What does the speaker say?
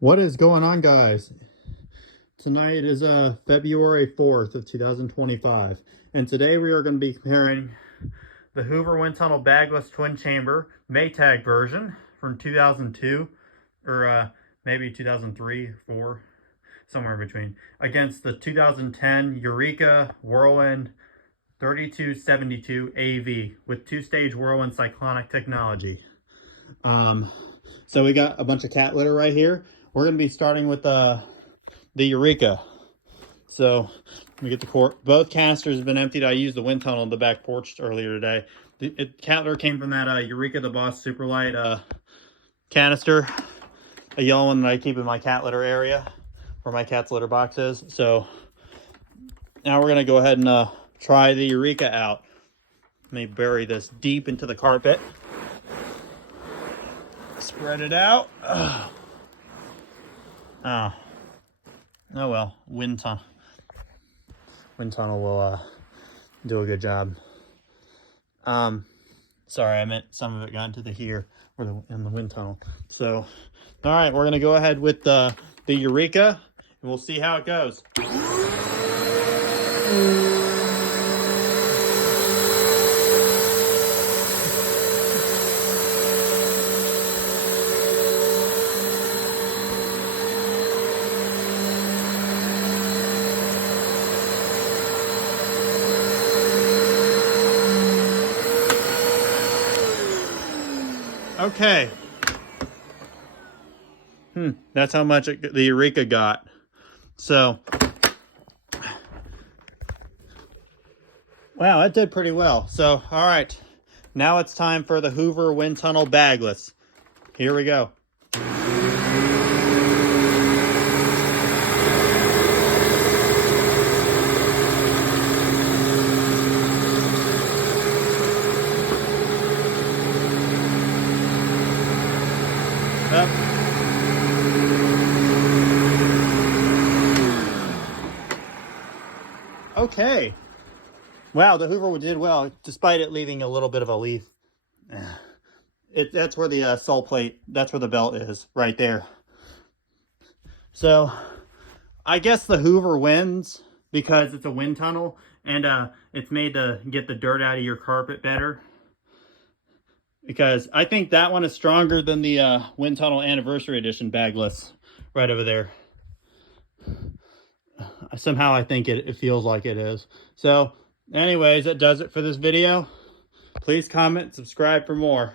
What is going on, guys? Tonight is February 4th of 2025, and today we are going to be comparing the Hoover WindTunnel Bagless Twin Chamber Maytag version from 2002, or maybe 2003, 4, somewhere in between, against the 2010 Eureka WhirlWind 3272 AV with two-stage WhirlWind cyclonic technology. So we got a bunch of cat litter right here. We're going to be starting with the Eureka. So let me get the cork. Both canisters have been emptied. I used the WindTunnel in the back porch earlier today. The cat litter came from that Eureka the Boss Superlight canister, a yellow one that I keep in my cat litter area where my cat's litter box is. So now we're going to go ahead and try the Eureka out. Let me bury this deep into the carpet. Spread it out. Oh well, WindTunnel will do a good job. Sorry, I meant some of it got into the here or in the WindTunnel. So, all right, we're gonna go ahead with the Eureka, and we'll see how it goes. Okay. That's how much the Eureka got. So, wow, that did pretty well. So, all right. Now it's time for the Hoover WindTunnel Bagless. Here we go. Up. Okay. Wow, the Hoover did well, despite it leaving a little bit of a leaf. That's where the sole plate, that's where the belt is, right there. So, I guess the Hoover wins because it's a wind tunnel, and it's made to get the dirt out of your carpet better. Because I think that one is stronger than the WindTunnel Anniversary Edition Bagless right over there. Somehow I think it feels like it is. So anyways, that does it for this video. Please comment, subscribe for more.